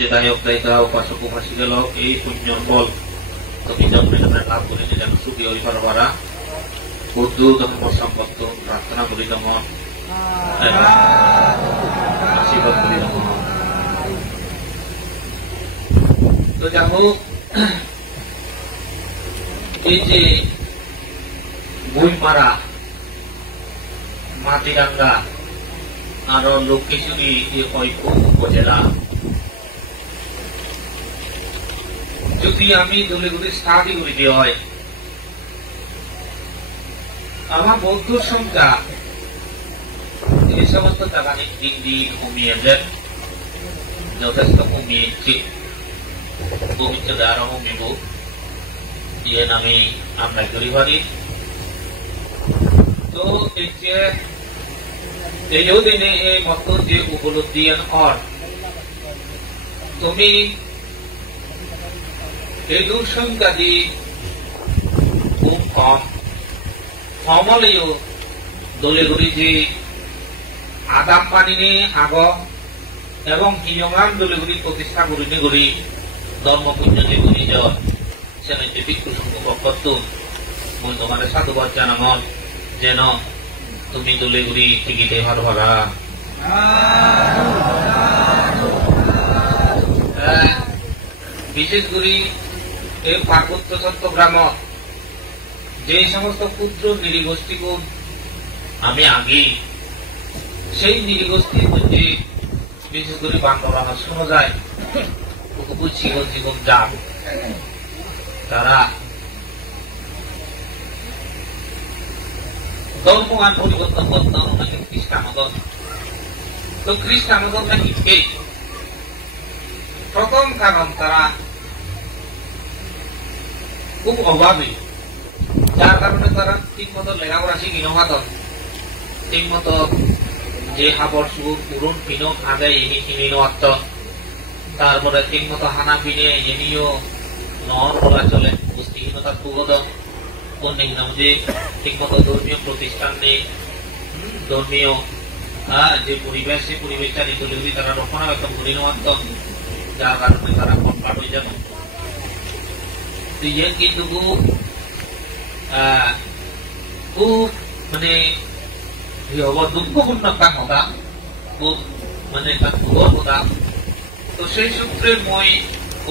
যে দায়ক দায়িকা উপাসক উপাসিকা লোক এই পুণ্যর ফল তুমি যখন লাভ করে যেন সুখী হই পারবারা উদ্যোগ সম্পত্ত প্রার্থনা করি তেমন আশীর্বাদ করি তেমন। তো যাব এই যে বইমারা মাটিরাঙ্গা আর লক্ষ্মীশ্বরী উপজেলা যদি আমি দলীয় স্টাডি করে দিয়ে হয় আমার বৌদ্ধ সংখ্যা এই সমস্ত জায়গা দিন দিন কমিয়েছে, যথেষ্ট কমিয়েছে, ভবিষ্যতে আরো কমিব ইয়ে নামে আমরা করি পারি। তো এই যে এই দিনে এই মত যে উপলব্ধি হয় তুমি এই সংখ্যা দিয়ে খুব কম হলেও দলে করি যে আদাম পানি নিয়ে আগ এবং হিয়মান দলে করি প্রতিষ্ঠা করিনি করি ধর্ম পুণ্য যে করি যাওয়ার সেখানে ভিক্ষু সংখ্যক করতুন বন্ধুমানে সাধুবাদ জানামন যেন তুমি দলে করি টিকিটে ভালো ভাড়া বিশেষ করে এই পার্বত্য চট্টগ্রাম যে সমস্ত ক্ষুদ্র নৃগোষ্ঠীকে আমি আগে সেই নৃগোষ্ঠীর মধ্যে বিশেষ করে বাংলা শোনা যায় জীবন যান তারা ধর্মগান পরিবর্তন করতাম নাকি খ্রিস্টানগণ। তো খ্রিস্টানগণ নাকি কে প্রথম কারণ তারা খুব অভাবী, যার কারণে তারা ঠিক মতো লেখাপড়া শিখি নহাতন ঠিক মতো যে হাবর সুর পুরন পিনো আগে এনি কিনে নেওয়াত তারপরে ঠিক মতো হানা পিনে এনিও নহর বলা চলে পুষ্টিহীনতার পুরোদম অন্যান্য যে ঠিক মতো ধর্মীয় প্রতিষ্ঠান নেই, ধর্মীয় যে পরিবেশ সেই পরিবেশটা নিয়ে তারা রক্ষণাবেক্ষণ করে নেওয়াত যার কারণে তারা কনভার্ট হয়ে যাবে। ইয়ে কিন্তু খুব মানে দুঃখপূর্ণ একটা কথা, খুব মানে একটা ভুলোর কথা। তো সেই সূত্রে মই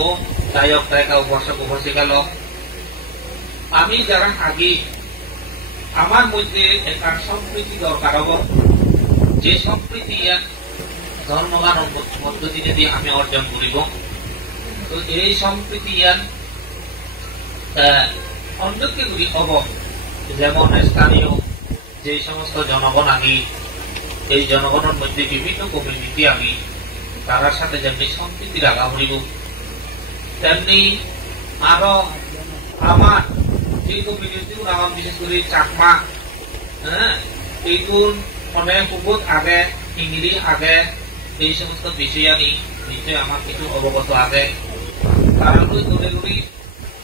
ও গায়ক গায়িকা উপাসক উপাসিকা লোক আমি যারা আগে আমার মধ্যে একটা সম্প্রীতি দরকার হব, যে সম্প্রীতি ধর্মগান পদ্ধতিতে দিয়ে আমি অর্জন করিব। তো এই সম্প্রীতি অন্যকে গুলি হব যেমন স্থানীয় যে সমস্ত জনগণ আগে এই জনগণের মধ্যে বিভিন্ন কমিউনিটি আগে তার সাথে যেমনি সম্প্রীতি রাখা হইব তেমনি আরো আমার যে কমিউনিটি আমার বিশেষ করে চাকমা এইগুলো অনেক বহুত আগে ইংরি আগে এই সমস্ত বিষয় আনি নিশ্চয় আমার কিছু অবগত আগে কারণ দূরে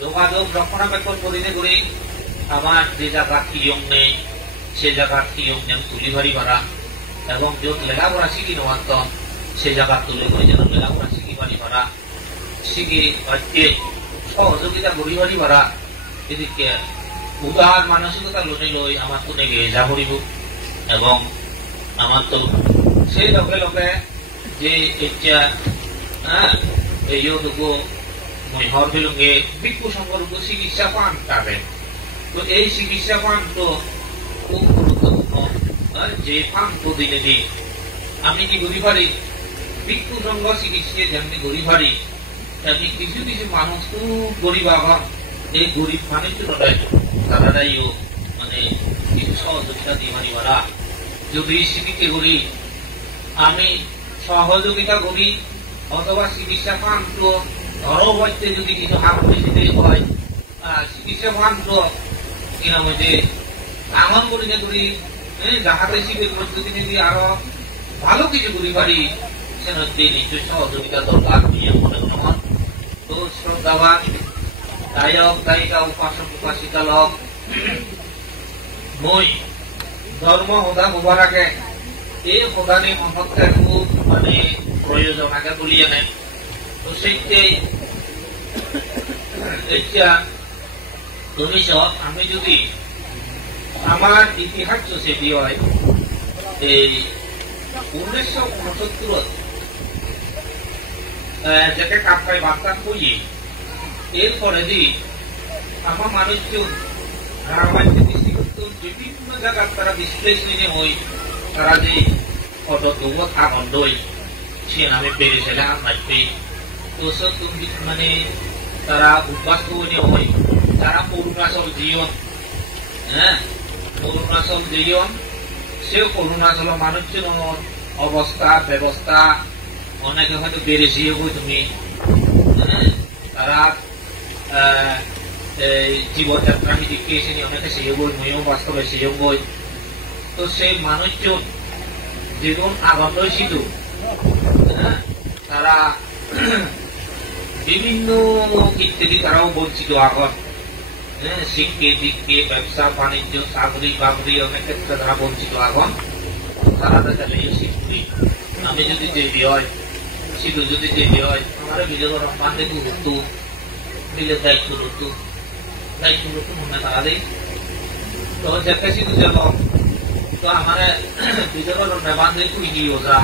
যোগাযোগ রক্ষণাবেক্ষণ করিতে করে আমার যে জায়গা কিয়ং নেই সে জায়গার কিয়ং যেন তুলি ভারি ভাড়া এবং যত লেখাপড়া শিখি নেওয়াত সে জায়গা তুলে করে যেন লেখাপড়া শিখি ভারি ভাড়া শিখি হচ্ছে সহযোগিতা করি ভারি ভাড়া এদিকে উদার মানসিকতা লোনে লই আমার কোনে গিয়ে যা করিব এবং আমার তো সেই লগে লগে যে এটা এইটুকু মই হর বিলঙ্গে ভিক্ষু সংঘর উপর চিকিৎসা পান পাবে। তো এই চিকিৎসা পান তো খুব গুরুত্বপূর্ণ, যে পান দিনে দিই আমি কি করি পারি ভিক্ষু সংঘ চিকিৎসা যেমনি করি পারি তেমনি কিছু কিছু মানুষ খুব গরিব আবার এই গরিব মানুষ তারারাইও মানে কিছু সহযোগিতা দিয়ে পারি ওরা যদি চিকিৎসা করি আমি সহযোগিতা করি অথবা চিকিৎসা পান তো ধরো হচ্ছে যদি কিছু হাত বেশি হয় চিকিৎসা পান তো কিনাম যে আমার পরিচয় করি যাহাতে শিবির পদ্ধতি যদি আরো ভালো কিছু করি পারি সেটি নিশ্চয়ই সহযোগিতা দরকার মনে কেমন। তো শ্রদ্ধাবান গায়ক গায়িকা উপাসক উপাসিকা লোক মই ধর্ম সদা হবার আগে এই সদানি মনত খুব মানে প্রয়োজন আগে বলি জানে সেইটাই এটা তুমি আমি যদি আমার ইতিহাস সেটি হয় এই 1969 যেটা কাপ্তায় বার্তা করি এরপরে দি আমার মানুষজন রামায়ণ দৃষ্টিগত বিভিন্ন জায়গার তারা বিশ্লেষণে হই তারা যে কত দুবত আনন্দই সে নামে পেরেছে না মাঝে তো মানে তারা উদ্বাস্ত হই তারা অরুণাচল জীবন হ্যাঁ অরুণাচল জীবন সে অরুণাচল মানুষজন অবস্থা ব্যবস্থা অনেকে হয়তো বেড়েছি তুমি তারা জীবনযাত্রা দিকে এসে অনেকে সেই বই ময়ও বাস্তবে সেই বই তো সেই মানুষজন যেমন আনন্দ ছিল তারা বিভিন্ন ইত্যাদি তারাও বঞ্চিত এখন শিক্ষে দিককে ব্যবসা বাণিজ্য চাকরি বাকরি অনেক ক্ষেত্রে তারা বঞ্চিত এখন তারা দেখালে এই শিল্পী আমি যদি যে হয় শিশু যদি যে হয় আমার বিলের বান্ধে গুরুত্ব বিলের দায়িত্ব মনে তারা দেয় তো যেতে শিশু যাব তো আমার বিলের বান্ধে কুই দিয়ে ওজা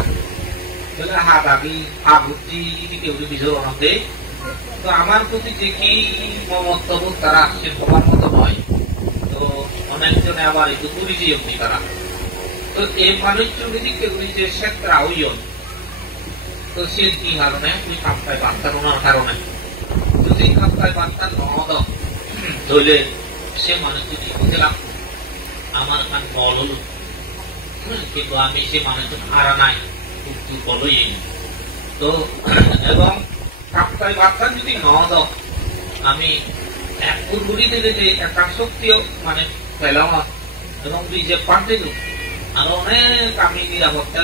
হাত আগি আগুতি কেউ বিজয় অনাতে তো আমার প্রতি যে কি মমত্ববোধ তারা সে সবার মতো নয় তো অনেকজনে আবার একটু পরিচয় অব্দি তারা তো এই মানুষজন যদি কেউ যে ক্ষেত্রে হইন তো সে কি কারণে তুই কাপ্তায় বার্তা ওনার কারণে যদি কাপ্তায় বার্তা নহদ ধরলে সে মানুষ যদি গেলাম আমার কান বল হল কিন্তু আমি সে মানুষজন হারা নাই খুব দুর্বলই তো এবং কাপ্তায় বার্তা যদি নহদ আমি এক পূর্বরি দিলে যে একটা শক্তিও মানে পেলাম এবং তুই যে পাঠ আর অনেক আমি নিরাপত্তা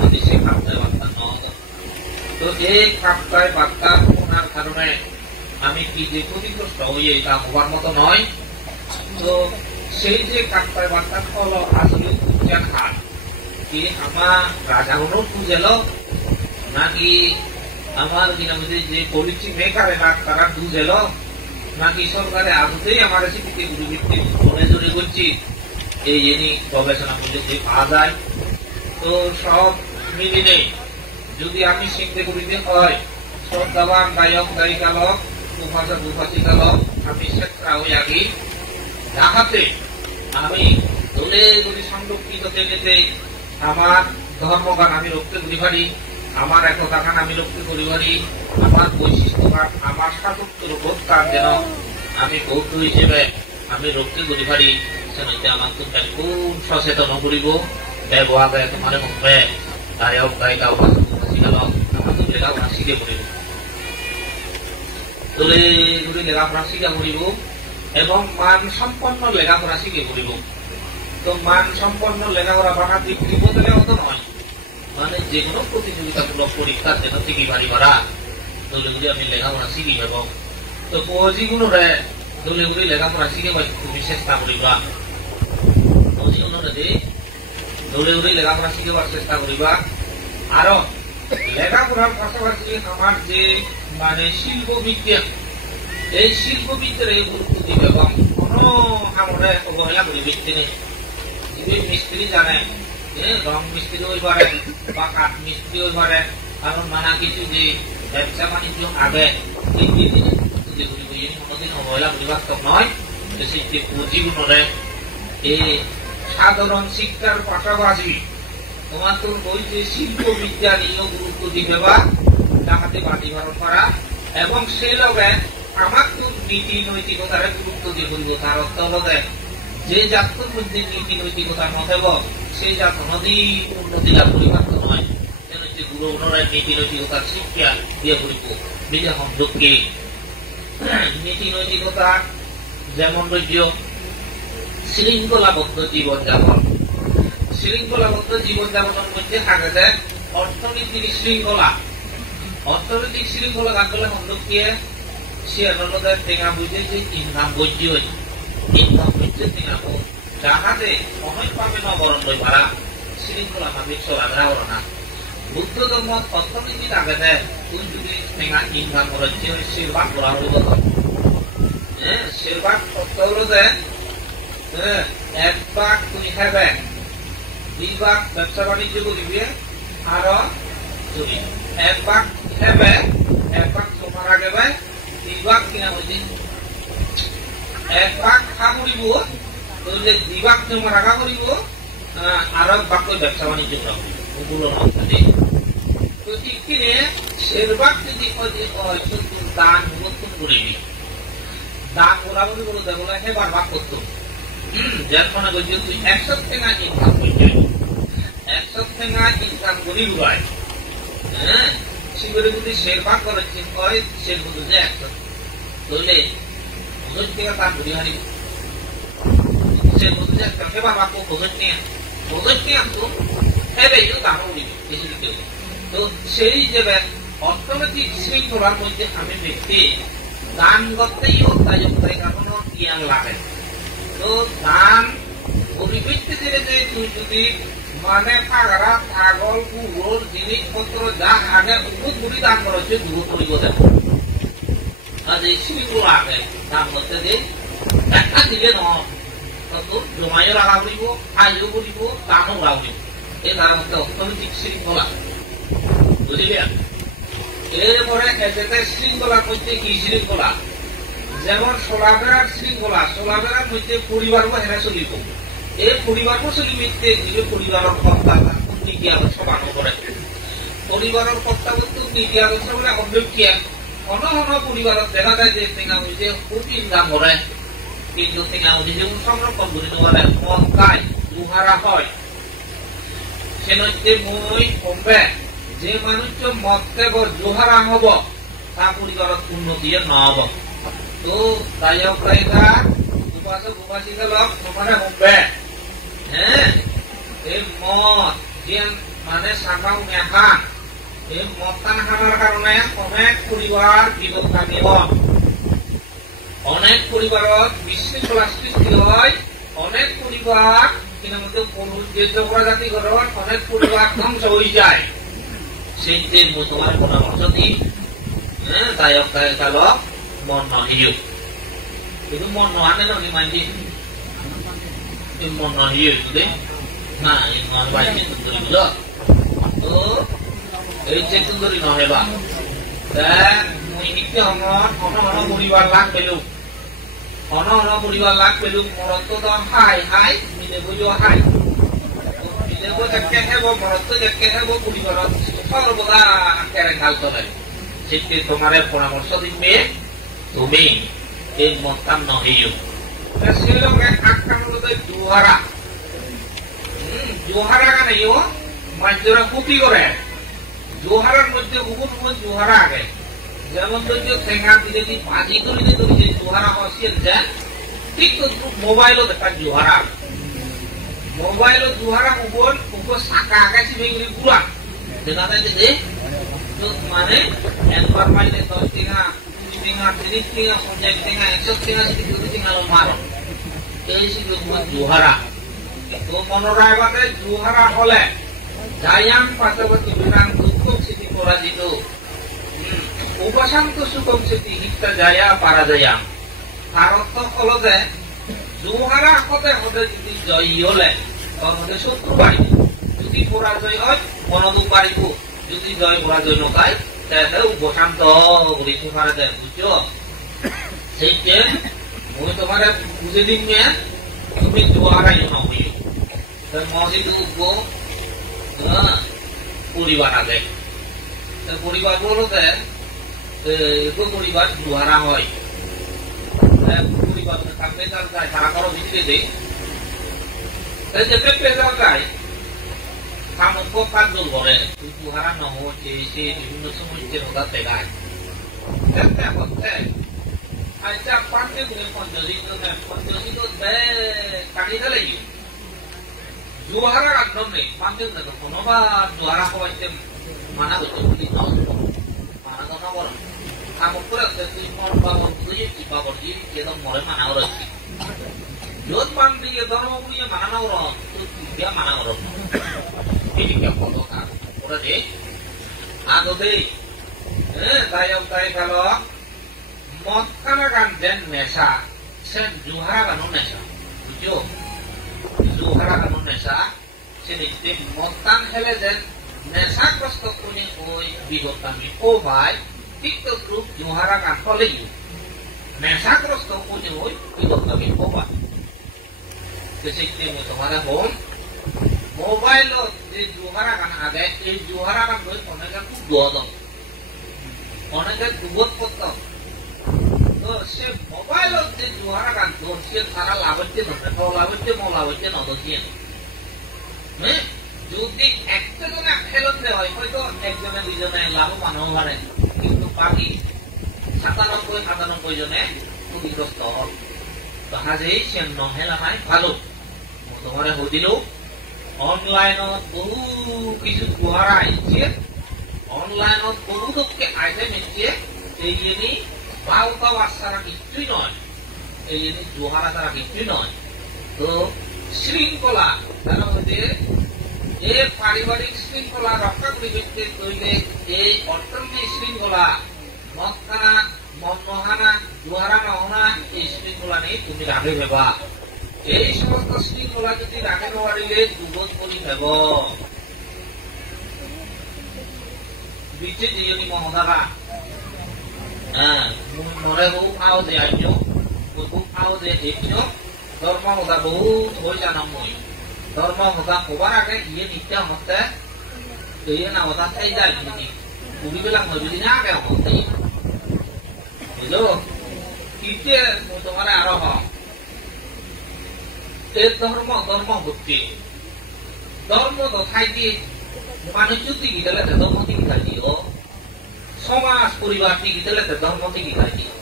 যদি সে কাপ্তায় বার্তা নহদ তো এই কাপ্তায় বার্তা ওনার কারণে আমি কি যে ক্ষতিগ্রস্ত হই এটা হবার মতো নয় তো সেই যে কাপ্তায় বার্তা ফল আসলে পূজা খান কি আমার রাজা হলো পুজেল নাকি আমার গ্রামে যে পলিসি মেকারে না তারা বুঝেল নাকি সরকারে আদতেই আমার স্মৃতি গুরুভিত্তি মনে জড়ে করছি এই যিনি গবেষণা করতে যে পাওয়া যায় তো সব মিলিয়ে যদি আমি শিখতে করিতে হয় শ্রদ্ধাবান গায়ক গায়িকা লোক উপাসিকা লোক আমি শেখা হয়ে আগে যাহাতে আমি দলে যদি সংরক্ষিত থেকে আমার ধর্মগান আমি রক্ষে করি পারি আমার একতা গান আমি রক্ষে করি পারি আমার বৈশিষ্ট্য গান আমার স্বাতন্ত্র বোধ গান যেন আমি বৌদ্ধ হিসেবে আমি রক্ষে করি পারি সেটা আমার তো কোন সচেতন করিব ব্যবহার তোমার মুখে গায়ক গায়িকা উপাসিকা লোক আমার তো লেখাপড়া শিখে পড়িব দলে ঘুরে লেখাপড়া শিখা পড়িব এবং মান সম্পন্ন লেখাপড়া শিখে পড়িব তো মান সম্পন্ন লেখাপড়া বাঁকা দিক দিব তাহলে অত নয় মানে যে কোনো প্রতিযোগিতামূলক পরীক্ষার যেন শিখি পারি মারা দলে ঘুরে আমি লেখাপড়া শিখি এবং তো যিগুলো দলে ঘুরে লেখাপড়া শিখে তুমি চেষ্টা করিবা যিগুলো দলে ঘুরে লেখাপড়া শিখেবার চেষ্টা করিবা আরো লেখাপড়ার পাশাপাশি আমার যে মানে শিল্প বিজ্ঞান এই শিল্প বিদ্যার গুরুত্ব দিবে এবং কোন আমরা অবহেলা করি ব্যক্তি নেই যদি মিস্ত্রি জানে রং মিস্ত্রি হয়ে পারে বা কাঠ মিস্ত্রি হয়ে পারে কারণ নানা কিছু যে ব্যবসা বাণিজ্য আগে কোনোদিন অবহেলা করি বাস্তব নয় সেই পুঁজিগুণরে এই সাধারণ শিক্ষার পাশাপাশি তোমার তো ওই যে শিল্প বিদ্যা নিয়েও গুরুত্ব দিবে বা তাহাতে বাড়ি ভারত করা এবং সে লগে আমার তো নীতি নৈতিকতার গুরুত্ব দিয়ে করিব তার অর্থ হল যে জাতর মধ্যে নীতি নৈতিকতার মতেব সেই জাত নদী উন্নতি লাভ করিবার তো নয় যেন যে গুরু ওনার নীতি নৈতিকতার শিক্ষা দিয়ে করিব বিজয় সংযোগকে নীতি নৈতিকতা যেমন রইল শৃঙ্খলাবদ্ধ জীবনযাপন শৃঙ্খলাবদ্ধ জীবনযাপনের মধ্যে থাকে যায় অর্থনীতির শৃঙ্খলা অর্থনৈতিক শৃঙ্খলা গানগুলো সংযোগকে সে আদালতের টেঙা বুঝে যে ইনকাম বৈদ্য ইনকাম বৈদ্যের টেঙা যাহাতে সময় পাবে নবরণ লই পারা শৃঙ্খলা মাফিক চলাফেরা করো না বুদ্ধ ধর্ম অর্থনীতি লাগে দেয় তুই যদি টেঙা ইনকাম করেছি শেরবাগ করা হইব শেরবাগ অর্থ হলো যে এক ভাগ তুমি খাবে 2 ভাগ ব্যবসা বাণিজ্য করিবে আর যদি 1 ভাগ খাবে 1 ভাগ তোমার আগে 2 ভাগ কিনা হয়েছে 1 ভাগ খা করিব তাহলে 2 ভাগ তোমার আগা করিব আর 1 ভাগ ব্যবসা বাণিজ্য করা করিব ওগুলো তো ঠিক কিনে শেরবাগ যদি দান নতুন করিবি দান বরাবরই বলে দেবো হেবার ভাগ করতো যার ফলে বলছে তুই 100 টাকা ইনকাম করছিস 100 টাকা ইনকাম করি উড়ায় সেগুলো যদি শেরবাগ করেছেন হয় সেগুলো যে 100 তাহলে 50 টাকা দান করি হারিব সেগুলো যে হেবার ভাগ 50 টাকা তো হেবে দাম উড়িবে বেশি দিতে তো সেই যে অর্থনৈতিক শৃঙ্খলার মধ্যে আমি ব্যক্তি দান করতেই অত্যাচার কারণ জ্ঞান লাগে তো দান পরিবৃত্তি দিলে যে তুই যদি মানে পাগড়া ছাগল কুকুর জিনিসপত্র যা আগে উপরি দান করেছে দূর করিব দেব আর এই শৃঙ্খলা আগে দান করতে যে দেখা দিলে নয় জমাইও রাখা করিব আয়ও করিব দানও রাখিব এই তার মধ্যে অর্থনৈতিক শৃঙ্খলা বুঝিলে এরপরে এতে শৃঙ্খলার মধ্যে কি শৃঙ্খলা যেমন সোলাবেড়ার শৃঙ্খলা সোলাবেড়ার মধ্যে পরিবারও হেরা চলিব এই পরিবারও চলিবিতে যে পরিবারের কর্তা নীতি আদর্শ পালন করে পরিবারের কর্তা বলতে নীতি আদর্শ বলে অব্যক্তিয়া অন্য পরিবারত দেখা যায় যে টেঙা হয়েছে খুব ইনকাম করে কিন্তু টেঙা হয়েছে যেমন সংরক্ষণ করে নেওয়া মদ খায় দুহারা হয় সে হচ্ছে মই কমবে যে মানুষ মদ খাব জোহারা হব তা পরিবারত উন্নতি নহব তো তাই প্রায়টা দুপাশে গেল সমানে কমবে এই মদ যে মানে সাকাও নেখা এই মদটা নাখানোর কারণে অনেক পরিবার বিপদ কাটিব অনেক পরিবারত বিশৃঙ্খলা সৃষ্টি হয় অনেক পরিবার কিন্তু যে প্রজাতি ঘর অনেক পরিবার ধ্বংস হয়ে যায় সেইতে তোমার পরামর্শ দিই দায়ক দায়ক মন নহিও কিন্তু মন নহানে নহি মানছি মন নহিও বুঝলে না এই মন বাড়িতে সুন্দরী বুঝ তো এই যে সুন্দরী নহেবা মুই নিত্য অন পরিবার লাগ পেলু অন পরিবার লাগ পেলু মরত তো হাই হাই মিলে বুঝো হাই মিলে বো যাকে হেব মরত যাকে হেব পরিবারত সর্বদা কেড়ে খাল চলে সেটি তোমার পরামর্শ দিবে তুমি এই মতাম নহিও শ্রীলঙ্কা আটটা মূলত জোহারা জোহারা নেইও মাঝরা কুপি করে জোহারার মধ্যে উপর জোহারা আগে যেমন যদি ঠেঙ্গা দিলে যদি বাজি করিলে তুমি যে জোহারা হসিয়ে যায় ঠিক তো মোবাইলও দেখা জোহারা মোবাইল জোহারা উপর শাখা আকাশি ভেঙে গুড়া দেখা যায় যে মানে একবার পাইলে 10 টাকা 20 টাকা 30 টাকা 50 টাকা 100 টাকা যদি 2 টাকা মারো এই ছিল জোহারা তো মনোরায় বাদে জোহারা হলে জায়াম পাশাপাশি বিরাম দুঃখ স্মৃতি পরাজিত উপাসান্ত সুখম স্মৃতি হিতা জায়া পারাজয়াম তার অর্থ হলো যে জোহারা হতে হতে যদি জয়ী হলে তার মধ্যে শত্রু বাড়িব যদি পরাজয় হয় মনোদুখ বাড়িব যদি জয় পরাজয় নকায় তাহলে উপশান্ত করিতে পারা যায় বুঝছো সেইতে মই তোমার বুঝে দিন তুমি জোহারাই নহিও মসজিদ উঠবো পরিবার আগে পরিবার বলতে পরিবার জোহারা হয় পরিবার পেশার যায় সারা কারো ভিতরে দেয় পেশার যায় সামর্থ্য কার্য করে জোহারা নহচ্ছে সে বিভিন্ন সমস্যার ওটা পেগায় আচ্ছা পাঁচে গুণে পঞ্চশীত কাটি দিলে জোহারার আগ্রহ নেই পাঁচে গুণে কোনোবার জোহারা হওয়াইতে মানা করতে মানা কথা বল সামর্থ্য আছে তুই মন পাবন তুই চিপা করছি একদম মরে মানাও রাখছি যত পান দিয়ে ধর্ম বুড়িয়ে মানানো রহ তুই মানা করব এই কত ওরা যে আগতেই দায়ক দায় গেল মদ কানা গান দেন নেশা সে জুহারা গানো নেশা বুঝছো জুহারা গানো নেশা সে নিতে মদ কান খেলে দেন নেশাগ্রস্ত কোনে ওই বিগতামি ও ভাই টিকটক গ্রুপ জুহারা গান হলেই নেশাগ্রস্ত কোনে ওই বিগতামি ও ভাই मैं तुम्हारा होम मोबाइल जुहारा गान आगे এই जुहारा गान বই অনেকে খুব দোয়াদম অনেকে দুবত করতাম তো সে মোবাইল যে जुहारा গান তো সে সারা লাভতে ধরে তো লাভতে মোলাভতে নদছিয়ে যদি একটা জনে খেলতে হয় হয়তো একজনে দুজনে লাভবান হতে কিন্তু বাকি 97 জনে ক্ষতিগ্রস্ত হল তাহাজেই সে নহেলা নাই ভালো তোমারে হদিল অনলাইনত বহু কিছু জুহারা আইছে অনলাইনত বহু লোককে আইতে মিলছে এইনি বাউকা বাসারা কিছুই নয় এইনি জুহারা তারা কিছুই নয় তো শৃঙ্খলা তারা হচ্ছে এই পারিবারিক শৃঙ্খলা রক্ষা করিতে তৈলে এই অর্থনৈতিক শৃঙ্খলা মদখানা মনমহানা জুহারা নহনা এই শৃঙ্খলা নেই তুমি রাখে ভেবা এই সমস্ত শৃঙ্খলা যদি রাখে নোৱাৰিলে দুবত কৰি যাব বিচে যিজনী মহদাবা মনে বহু আও যে আইন বহু আও যে এইন ধর্ম হদা বহুত হৈ জানাম মই ধর্ম হদা হবার আগে ইয়ে নিত্য মতে ইয়ে না হদা চাই যায় নেকি বুড়িবেলাক মই যদি না আগে হতে বুঝলো ইতে মই তোমার আরো ধর্ম ভক্তি ধর্ম দথাই দিয়ে মানুষ যদি গিয়ে ধর্ম থেকে খাই দিও সমাজ পরিবার থেকে গিয়ে ধর্ম থেকে খাই দিও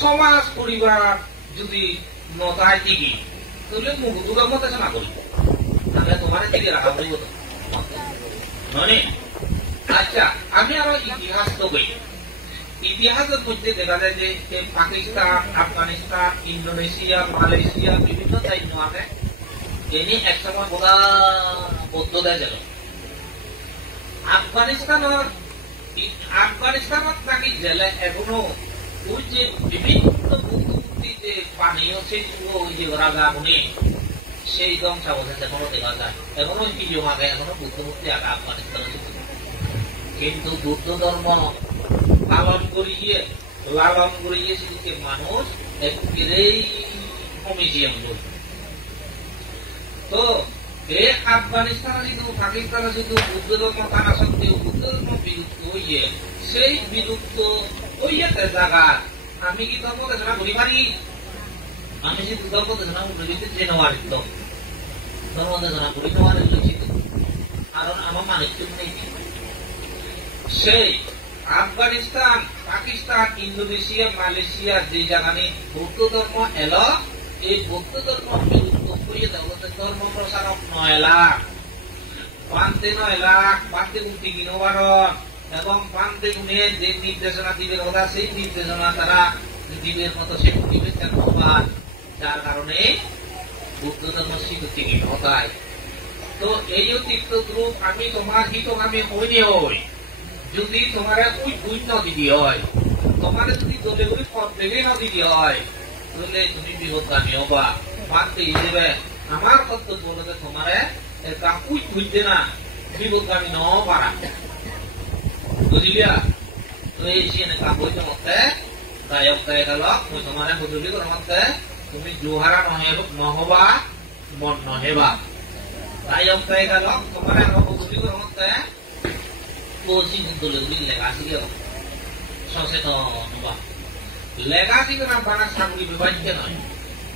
সমাজ পরিবার যদি নতাই থেকে তাহলে মুখ দুর্গা মতে না করি তাহলে তোমার দিকে রাখা পড়িব তো মানে আচ্ছা আমি আরো ইতিহাস তো বই ইতিহাসের মধ্যে দেখা যায় যে পাকিস্তান আফগানিস্তান ইন্দোনেশিয়া মালয়েশিয়া বিভিন্ন সৈন্য আছে এনে এক সময় বোধা বৌদ্ধ দেয় যেন আফগানিস্তানত নাকি জেলে এখনো ওই যে বিভিন্ন বুদ্ধমূর্তি যে পানীয় শিল্প ওই যে রাজা উনি সেই ধ্বংসাবশেষ এখনো দেখা যায় এখনো কিছু আগে এখনো বুদ্ধমূর্তি আগে আফগানিস্তানে কিন্তু বুদ্ধ ধর্ম লালন করিয়ে সেদিকে মানুষ একেবারেই কমিজিয়াম বল তো এই আফগানিস্তানে যদি পাকিস্তানে যদি বুদ্ধ ধর্ম থাকা সত্ত্বেও বুদ্ধ ধর্ম বিলুপ্ত হইয়ে সেই বিলুপ্ত হইয়াতে জায়গা আমি কি ধর্ম দেশনা করি পারি আমি যদি ধর্ম দেশনা উন্নতিতে যে নেওয়ার ধর্ম দেশনা করি নেওয়ার কারণ আমার মানিক নেই সেই আফগানিস্তান পাকিস্তান ইন্দোনেশিয়া মালয়েশিয়া যে জায়গানে বৌদ্ধ ধর্ম এলো এই বৌদ্ধ ধর্ম বিলুপ্ত করিয়ে জগতের ধর্ম প্রচারক 9 লাখ পান্তে 9 লাখ পান্তে উঠি কিনবারণ এবং পান্তে গুণে যে নির্দেশনা দিবের কথা সেই নির্দেশনা তারা দিবের মতো সে দিবের চান যার কারণে বৌদ্ধ ধর্ম স্বীকৃতি হতায় তো এই অতিরিক্ত গ্রুপ আমি তোমার হিতকামী হইনি হই যদি তোমার ওই দুই নদী দিয়ে হয় তোমার যদি দলে ওই পথ দেবে নদী দিয়ে হয় তাহলে তুমি বিপদগামী হবা মানতে হিসেবে আমার কর্তব্য হলো তোমার এটা ওই বুঝতে না বিপদগামী ন পারা বুঝলিয়া তো এই সিনে কাম বইতে মতে দায়ক দায় গেল মই তোমার বুঝলি করে মতে তুমি জোহারা নহবা মন নহেবা দায়ক দায় গেল তোমার বুঝলি করে মতে কোচিং দলে লেগাছি সচেতন হবা লেগাছি না বানা চাকরি বিভাজ্য নয়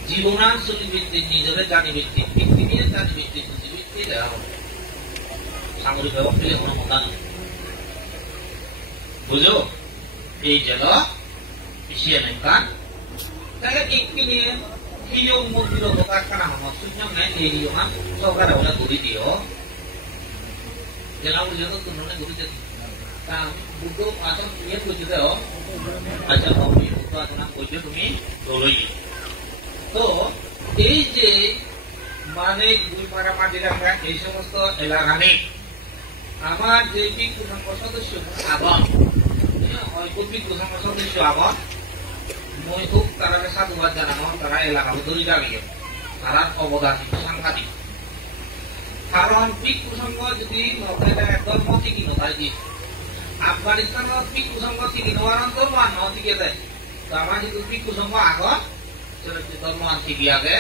জীবনাঞ্চলিক ভিত্তিক নিজেদের জানি ভিত্তিক ভিত্তি নিয়ে জানি ভিত্তিক ভিত্তি দেওয়া হবে চাকরি বিভাগ পেলে কোনো কথা নেই বুঝো এই জেল পিছিয়ে নেই কান তাহলে একটি নিয়ে হিজং মন্দির দোকান কানা হন শূন্য নেই এই নিয়মা সরকারে ওরা ঘুরি দিও জেলা পরিষদ তুলনায় ঘুরি দিতে বুদ্ধ আসন ইয়ে করছি দেও আচ্ছা তুমি বুদ্ধ আসন করছো তুমি দলই তো এই যে মানে দুই পাড়া মাটির আমরা এই সমস্ত এলাকানে আমার যে ভিক্ষু সংঘ সদস্য আগন ভিক্ষু সংঘ সদস্য আগন মই খুব তারাকে সাধুবাদ জানানো তারা এলাকা ধরে যাবিয়ে তারা অবদান সাংঘাতিক কারণ ভিক্ষু সংঘ যদি ধর্ম ঠিকই নয় দিয়ে আফগানিস্তানত ভিক্ষু সংঘ ঠিকই নেওয়ার ধর্ম ন ঠিকে দেয় তো আমার যদি ভিক্ষু সংঘ আগত সেটা ধর্ম ঠিকই আগে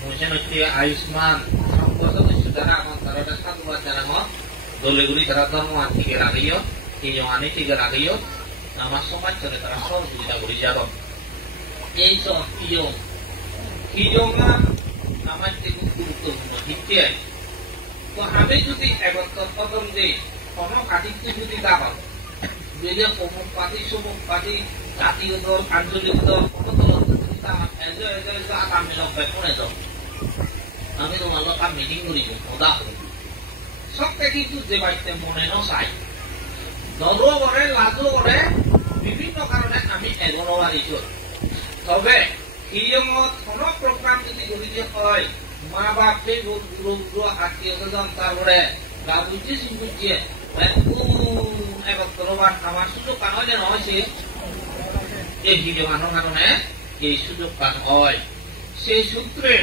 মোশন হচ্ছে আয়ুষ্মান সংঘ সদস্য যারা এখন তারা সাধুবাদ জানানো দলেগুলি তারা ধর্ম ঠিকে রাখিও এই আনি ঠিকে রাখিও আমার সমাজ চলে তারা সহযোগিতা করে যাব এই সব কিজমা আমার খুব গুরুত্বপূর্ণ ভিত্তি তো আমি যদি একত্র যে কোনো কাঠিত্য যদি দাবাও যে অমুক পাতি সমুক পাতি জাতীয় দল আঞ্চলিক দল কোনো দল যদি আমি লম্বাই করে যাও আমি তোমার লোক মিটিং করিব মজা করিব সবটা কিন্তু যে বাড়িতে মনে নচাই নদও করে লাজও করে বিভিন্ন কারণে আমি এগোনো পারিছো তবে কিজমত কোনো প্রোগ্রাম যদি গড়িতে হয় মা বাপে গুরু আত্মীয় স্বজন তারপরে গা বুঝছে সিং বুঝছে একত্রবার আমার সুযোগ কান হয় যেন হয়েছে এই কিজমানোর কারণে এই সুযোগ কান হয় সেই সূত্রে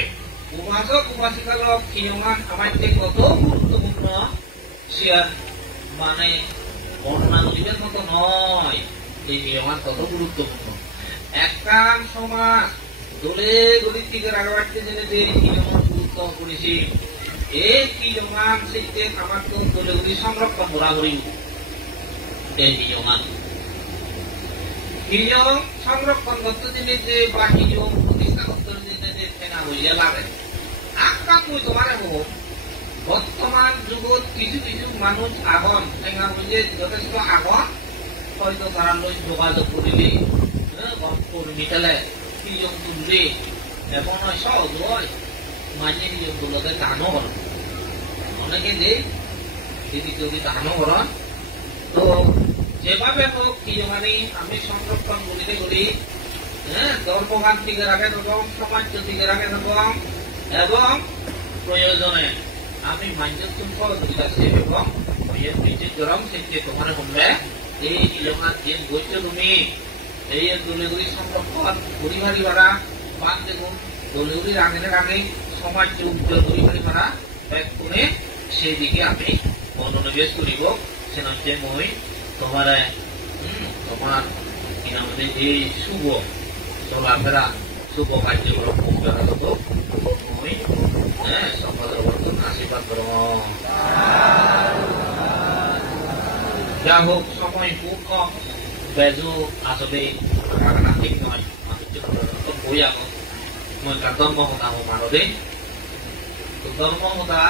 উপাসক উপাসিকা লোক কিজমান আমার যে কত গুরুত্বপূর্ণ সে মানে বর্ণালীদের মতো নয় এই কিজমান কত গুরুত্বপূর্ণ একখান সমাজ দলে গলির দিকে রাগাবাড়তে জেনে যে কিজমান গুরুত্ব করেছি এই কিজমান সেইতে আমার তো দলে গলি সংরক্ষণ বরাবরই এই কিজমান কিজম সংরক্ষণ করতে দিনে যে বা কিজম প্রতিষ্ঠা করতে দিনে যে ঠেঙা হইলে লাগে আক্কা তুই তোমার হোক বর্তমান যুগত কিছু কিছু মানুষ আগন ঠেঙা হইলে যথেষ্ট আগন হয়তো তারা লই যোগাযোগ করিলে কর্মী খেলে কিজম তুলবে এখন সহজ হয় মাঝে কিজম তুলতে দানও কর অনেকে যে দিদি যদি দানও কর তো যেভাবে হোক কিজমানি আমি সংরক্ষণ করিতে করি ধর্মগান দিকে রাখে থাকুন সমাজ দিকে রাখে থাকুন এবং প্রয়োজনে আমি মাঞ্জুম সহযোগিতা সেব এবং নিজে গরম সেটি তোমার শুনলে এই কিজমান যে বইছো তুমি এই দলীয়গুলি সংরক্ষণ পরিবারী ভাড়া বাদ দেখুন দলীয়গুলির আগে সমাজকে উজ্জ্বল পরিবারী ভাড়া ব্যাগ করে সেই দিকে আমি মনোনিবেশ করিব সে হচ্ছে মই তোমার আমাদের এই শুভ চলাফেরা শুভ কার্যক্রম মই সমাজের বর্তন আশীর্বাদ করব যা হোক সময় খুব কম বেজু আসলে ঠিক নয় বই আগত মই ধর্ম হতা মানবে ধর্ম হতা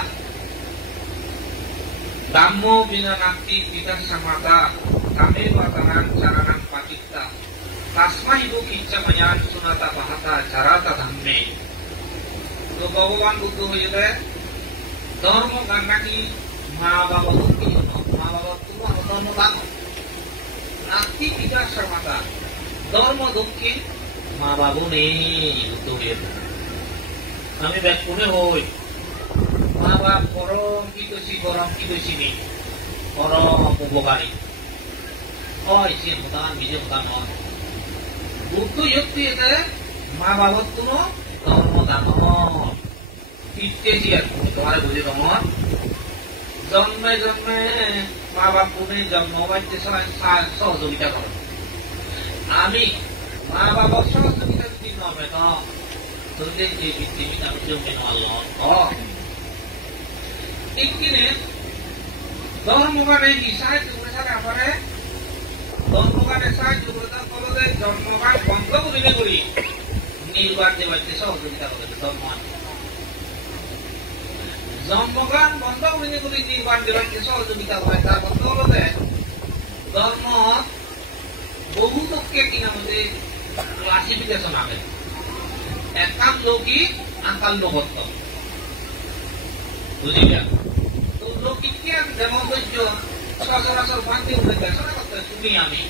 দাম্য বিনা নাতি পিতা সামাতা তামে বাতানান চারানান পাতিক্তা তাসমাই লোক ইচ্ছাময়ান সুনাতা বাহাতা চারাতা ধাম্মে তো ভগবান বুদ্ধ হইলে ধর্ম গান নাকি মা বাবা মা বাবা তোমার ধর্ম গান নাতি পিতা সামাতা ধর্ম দক্ষিণ মা বাবু নেই বুদ্ধ হইলে আমি ব্যাকুণে হই মা বাপ পরম কি কইছি নি পরম উপকারী হয় সে হতান নিজে হতান নয় বুদ্ধ যুক্তি এতে মা বাবার কোনো ধর্ম দান ইত্যাদি আর তোমার বুঝে তোমার জন্মে জন্মে মা বাপ পুনে জন্ম বাড়িতে সহযোগিতা করো আমি মা বাবার সহযোগিতা যদি নবে না তোদের যে পৃথিবী আমি জমে নয় একদিনে ধর্মগানে কি সাহায্য করে থাকে আপরে ধর্মগানে সাহায্য করে তার ফলে ধর্মগান বন্ধ করিলে করি নির্বাণ দেবাইতে সহযোগিতা করে ধর্মগান বন্ধ করিলে করি নির্বাণ দেবাইতে সহযোগিতা করে তার বন্ধ হলে ধর্ম বহু লোককে কিনা মধ্যে ক্লাসিফিকেশন আনে একাম লৌকিক আকাল লোকত্ব বুঝিলে তো লৌকিক যেমন ধৈর্য সচরাচর বান্ধে উঠে পেছনে করতে তুমি আমি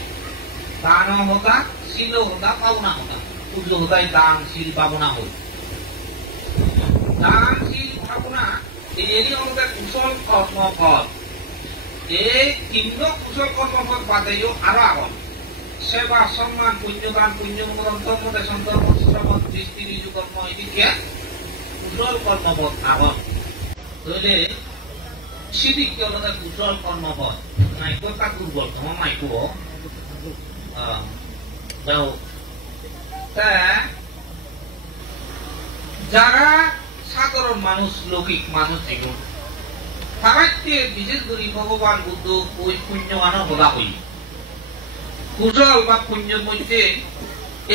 দান হতা শিল হতা পাওনা হতা সূর্য হতাই দান শিল পাবনা হল দান শিল ভাবনা এরই আমাদের কুশল কর্মফল এই তিনটা কুশল কর্মফল বাদেও আরো আগত সেবা সম্মান পুণ্যদান পুণ্যমঙ্গল ধর্মদেশন ধর্ম শ্রবণ দৃষ্টি নিজ কর্ম এদিকে কুশল কর্মপথ আগত তাহলে সেদিকে হলো কুশল কর্মপথ নাইকো তা দুর্বল তোমার নাইকো দাও তা যারা সাধারণ মানুষ লৌকিক মানুষ জীবন তারাকে বিশেষ করে ভগবান বুদ্ধ ওই পুণ্যমানও বলা হই কুশল বা পুণ্যের মধ্যে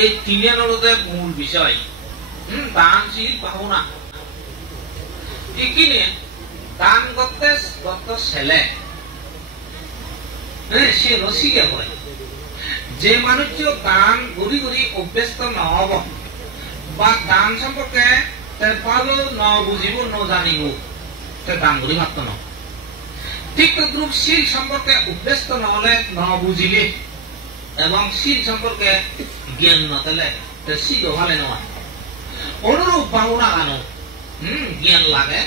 এই তিনের মূল বিষয় দানশীল ভাবনা এখানে দান করতে ছেলে সে রসিকে হয় যে মানুষ দান গড়ি গড়ি অভ্যস্ত নহব বা দান সম্পর্কে ভালো ন বুঝিব ন জানিব দান করি মাত্র ন ঠিক তদ্রুপ শীল সম্পর্কে অভ্যস্ত নহলে ন বুঝিলে এবং শীল সম্পর্কে জ্ঞান নতেলে শীল ভালে নয় অনুরূপ ভাবনা গানো জ্ঞান লাগে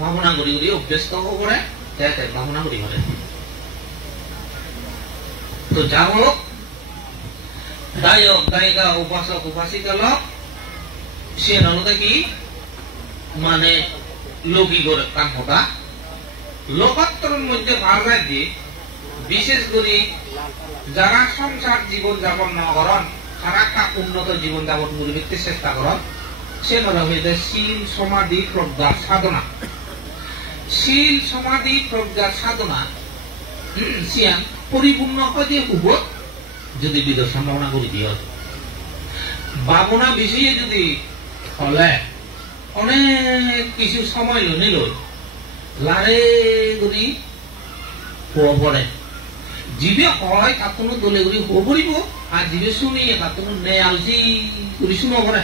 ভাবনা করি করি অভ্যস্ত হব পড়ে ভাবনা করি হলে তো যা হোক গায়ক গায়িকা উপাসক উপাসিকা লোক সে নলতে কি মানে লৌকিক কামটা লোকোত্তরের মধ্যে ভাড়া দিয়ে বিশেষ করে যারা সংসার জীবন যাপন না করেন তারা একটা উন্নত জীবন যাপন করতে চেষ্টা করেন সে নলা হয়ে শীল সমাধি প্রজ্ঞার সাধনা শীল সমাধি প্রজ্ঞার সাধনা সিয়ান পরিপূর্ণ হতে হুব যদি বিদর সম্ভাবনা করে দিয়ে ভাবনা বিষয়ে যদি হলে অনেক কিছু সময় নিল লারে করি হওয়া পড়ে জীবে হয় তার কোনো দলে করি হব পড়ব আর জীবে শুনিয়ে তার কোনো নেই আলসি করি শুনো পড়ে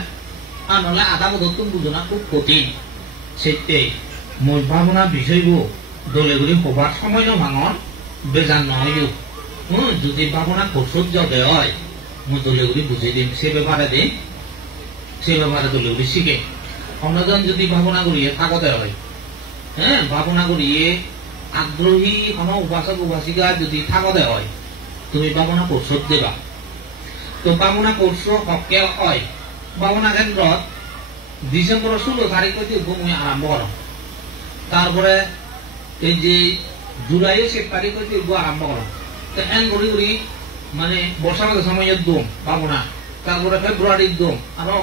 আর নহলে আধা পদত্ব বুঝনা খুব কঠিন সেটাই মই ভাবনা বিষয়ব দলে করি হবার সময় ভাঙন বেজান নহয় যদি ভাবনা কৌশল্য দেয় হয় মই দলে করি বুঝিয়ে দিন সে ব্যাপারে দিন সে ব্যাপারে দলে করি শিখে অন্যজন যদি ভাবনা করিয়ে থাকতে হয় হ্যাঁ ভাবনা করিয়ে আগ্রহী কোন উপাসক উপাসিকা যদি থাকতে হয় তুমি ভাবনা কৌশল দেবা তো ভাবনা কৌশল হকে হয় ভাবনা কেন্দ্রত ডিসেম্বর 16 তারিখ হইতে মই আরম্ভ কর তারপরে এই যে জুলাই 7 তারিখ হইতে আরম্ভ কর তো এন করি করি মানে বর্ষাকাল সময়ত দম ভাবনা তারপরে ফেব্রুয়ারির দম আরো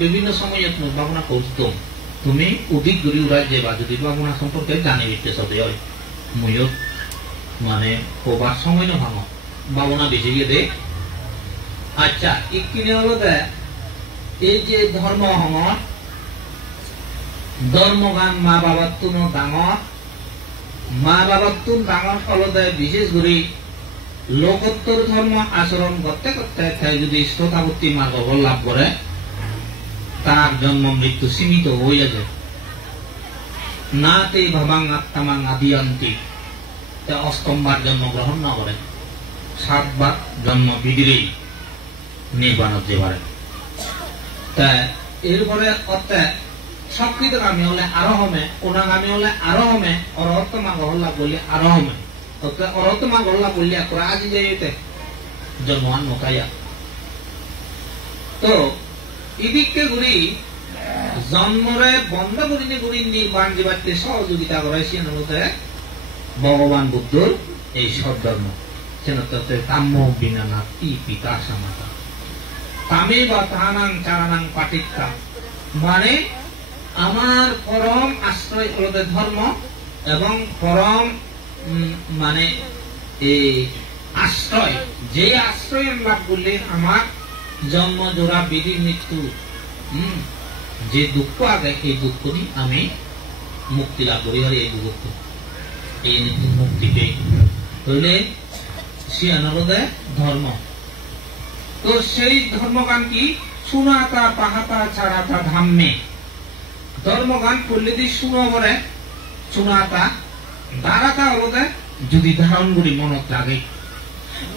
বিভিন্ন সময়ত ভাবনা করতাম তুমি অধিক দূরে উড়াই যাবা যদি ভাবনা সম্পর্কে জানি দিতে সবে হয় ময়ও মানে হবার সময় না ভাঙো ভাবনা বেশি গিয়ে দে আচ্ছা ইকিনে হলো এই যে ধর্ম হঙর ধর্মগান মা বাবার তুন ডাঙর মা বাবার তুন ডাঙর হলো বিশেষ করে লোকোত্তর ধর্ম আচরণ করতে করতে যদি শ্রোতাবর্তী মার্গ লাভ করে তার জন্ম মৃত্যু সীমিত হয়ে যায় না তে ভাবাং আত্মামাং আদিয়ন্তি অষ্টমবার জন্মগ্রহণ না করে 7 বার জন্ম বিধিরেই নির্বাণ হতে পারে তা এরপরে অর্থাৎ সকৃতগামী হলে আরো হমে অনাগামী হলে আরো হমে অরহত্ত মার্গ লাভ করলে আরো হমে অরহত্ত মার্গ লাভ করলে আজি যাইতে জন্মান নকাইয়া তো এদিকে ঘুরি জন্মরে বন্ধ করিনি করি নির্বাণ জীবাতে সহযোগিতা করাইছেন ভগবান বুদ্ধর এই সদ্ধর্ম কাম্য বিনানা পিতা সামাতা তামে বা তাহানাং চারানাং পাটিকা মানে আমার পরম আশ্রয় হল ধর্ম এবং পরম মানে এই আশ্রয় যে আশ্রয় লাভ করলে আমার জন্ম জোড়া বিধি মৃত্যু যে দুঃখ আগে এই দুঃখ নিয়ে আমি মুক্তি লাভ করি আর এই দুঃখ এই মুক্তি পেয়ে হইলে সে আনন্দে ধর্ম তো সেই ধর্মগান কি শুনাতা পাহাতা ছাড়াতা ধাম্মে ধর্মগান করলে দিয়ে শুনো বলে শুনাতা দাঁড়াতা হলো যদি ধারণ করি মনত লাগে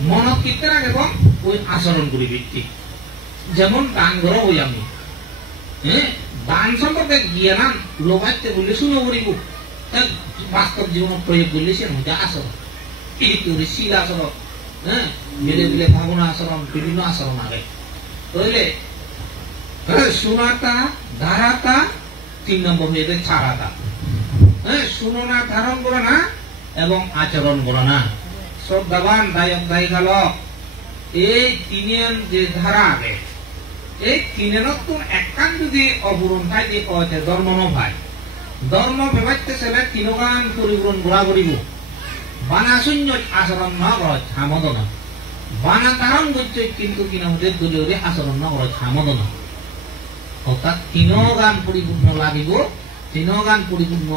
মনত কিতে লাগে ওই আচরণ করি ভিত্তি যেমন দান করো ওই আমি হ্যাঁ দান সম্পর্কে জ্ঞান লোবাইতে বললে শুনো করিব বাস্তব জীবন প্রয়োগ করলে সে মধ্যে আচরণ এইটো ঋষিৰ আচৰণ, বেলেগ বেলেগ ভাৱনা আচৰণ, বিভিন্ন আচৰণ আগে। বুঝলে শোনাটা, ধারাটা, 3 নম্বর হয়েছে ছাড়াটা। শুনো না, ধারণ করো না এবং আচরণ করো না। শ্রদ্ধাবান দায়ক দায়িকালক এই তিনের যে ধারা আগে, এই তিনের একখান যদি অপূরণ ঠাই দিয়ে কয়েছে ধর্ম নভাই, ধর্ম ভেবাইতে ছেলে তিনগান পরিপূরণ করা করিব। বানা শূন্য আচরণ ন করছ হামদ না, বানা ধারণ করছে কিন্তু কিনাদের দলীয় আচরণ ন করছ হামদ না। অর্থাৎ তিনগান পরিপূর্ণ লাগিব, তিনগান পরিপূর্ণ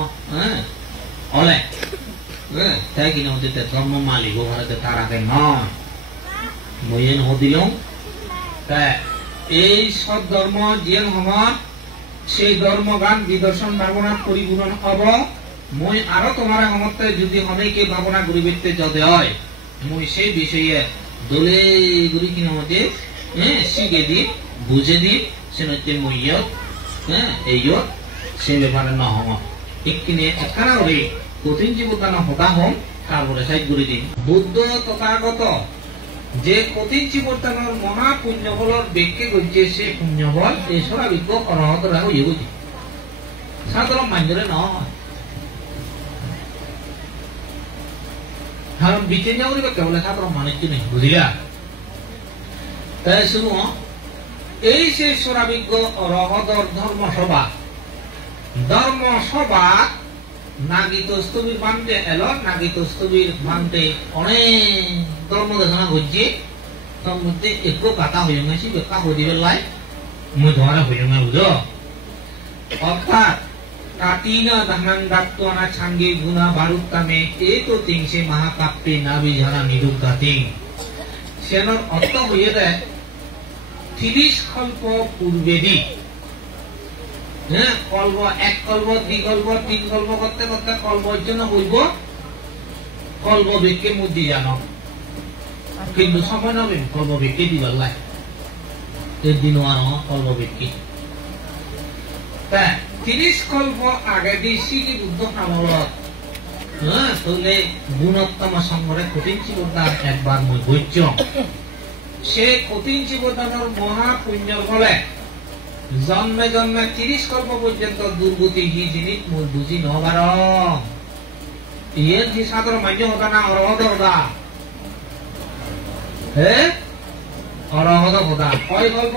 হলে তাই কিনা হচ্ছে ধর্ম মালিক ভারতে তার আগে নয়। মই নদিল এই সব ধর্ম যে সময়ত সেই ধর্মগান বিদর্শন ভাবনা পরিপূরণ হব। মই আরো তোমার সমতে যদি অনেকে ভাবনা করিবে যদি হয়, মই সেই বিষয়ে দলে গুলি কিনা হচ্ছে শিখে দি বুঝে দি সে হচ্ছে মই ইয়ত সেই ব্যাপারে নহম। এইখিনি একখানা হলে কঠিন জীবদান হতা হম, তারপরে সাইড করে দিন। বুদ্ধ তথাগত যে কঠিন জীবদানের মহাপুণ্য ফলর ব্যক্তি করছে সে পুণ্য ফল এই স্বাভাবিক অরহতরা হয়ে গেছে, সাধারণ মানুষের নয়। কারণ বিচেঞ্জা করিবে কেবল সাধারণ মানুষ নেই, বুঝিলা? তাই শুনো, এই সে স্বাভাবিক অরহতর ধর্মসভা, ধর্মসভা নাগিত স্থবির বান্তে এলো, নাগিত স্থবির বান্তে অনেক ধর্ম দেখানা করছে। তার মধ্যে একটু কাটা হয়ে গেছি, বেকা হয়ে দিবে লাই মই ধরা হয়ে গে বুঝো। অর্থাৎ কাটিনা ধানাং ডাক্তানা ছাঙ্গে গুণা বারুত্তামে এ তো তিংসে মহাকাপ্যে নাবি ঝাড়া নিরুপ গাতিং। সেনর অর্থ হয়ে দেয় 30 কল্প পূর্বেদি, কল্প 1 কল্প 2 কল্প 3 কল্প করতে করতে কল্পের জন্য হইব কল্প ব্যক্তি মুদি জানো, কিন্তু সময় নবে কল্প ব্যক্তি দিবার লাই দিন কল্প ব্যক্তি। 30 কল্প আগে দি শিখি বুদ্ধ আমলত তাহলে গুণোত্তম সংগ্রহে কঠিন জীবদান একবার মই বৈজ্য। সে কঠিন জীবদানের মহাপুণ্যর ফলে জন্মে জন্মে 30 কল্প পর্যন্ত দুর্গতি হি জিনিস মই বুঝি নবার। ইয়ের যে সাধারণ মান্য হতা না অরহত হতা, অরহত হতা কয় কল্প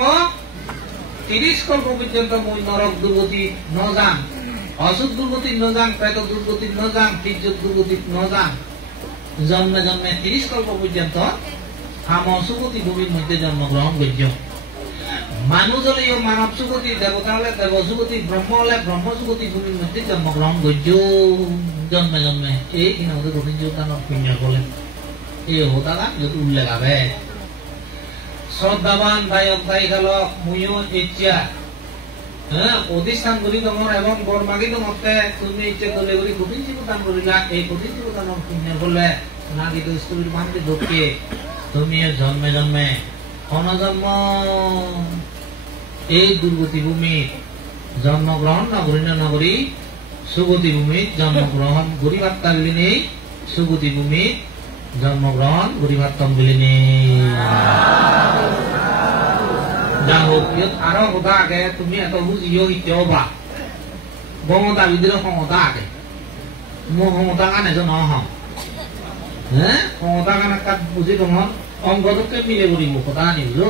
30 কল্প পর্যন্ত মই নরক দুর্গতি ন যান, অসুখ দুর্গতি ন যান, প্রেত দুর্গতি ন যান, তির্যক দুর্গতি ন যান। জন্মে জন্মে 30 কল্প পর্যন্ত আম সুগতি ভূমির মধ্যে জন্মগ্রহণ করছ। মানুষ হলে মানব সুগতি, দেবতা হলে দেব সুগতি, ব্রহ্ম হলে ব্রহ্ম সুগতি ভূমির মধ্যে জন্মগ্রহণ করছ জন্মে জন্মে। এই কিনা হতে কঠিন যোগদান পুণ্য বলে এই হতারা যদি উল্লেখ হবে। শ্রদ্ধাবান দায়ক দায়িকালক ময়ও ইচ্ছা প্রতিষ্ঠান করি তোমার এবং বর্মাগি তোমাকে তুমি ইচ্ছে করলে করি কঠিন জীবদান করিলা। এই কঠিন জীবদানের পুণ্য বলে নাগিত স্থবির বান্ধে ঢুকে তুমি জন্মে জন্মে অনজন্ম এই দুর্গতি ভূমি জন্মগ্রহণ নগরী নগরী সুগতি ভূমি জন্মগ্রহণ গরিবার তাগলি নেই, সুগতি ভূমি জন্মগ্রহণ গরিবার তম্বিলি নেই। যা হোক আরো কথা আগে তুমি এত বুঝিও ইচ্ছেও বা ক্ষমতা বিধির ক্ষমতা আগে মোৰ ক্ষমতা কাৰণে এজন নহম ক্ষমতা কাৰণে কাত বুঝি তোমার অঙ্গটোকে মিলে বলি মোক কথা নিবুঝো